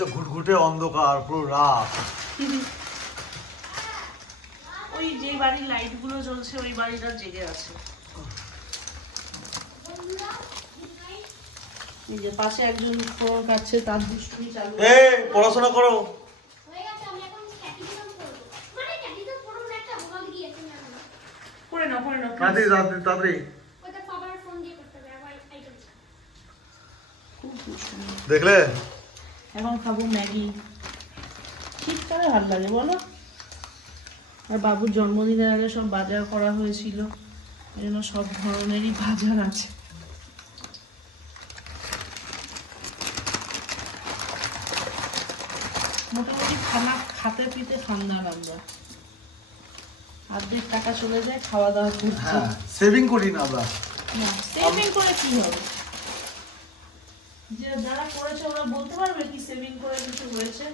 হচ্ছে ঘুটঘুটে অন্ধকার, পুরো রাত। ওই যে বাড়ির লাইট গুলো জ্বলছে ওই বাড়িটা জেগে আছে। এই যে পাশে একজন ফোন কাটছে, তার দুষ্টুমি চালু। এই পড়াশোনা করো। করে নাও করে নাও। তাড়াতাড়ি তাড়াতাড়ি তাড়াতাড়ি। খুব দুষ্টুমি। দেখলে? এখন খাবো ম্যাগি। শীতকালে ভালো লাগে বলো? আর বাবুর জন্মদিনের আগে সব বাজার করা হয়েছিল, এই জন্য সব ধরনেরই বাজার আছে। মোটামুটি খানা খেতে পিতে ঠান্ডা আমরা, অর্ধেক টাকা চলে যায় খাওয়া দাওয়া করতে। হ্যাঁ, সেভিং করি না আমরা। না সেভিং করে কি হবে? যে যারা করেছে ওরা বলতে পারবে কি সেভিং করে কিছু হয়েছে?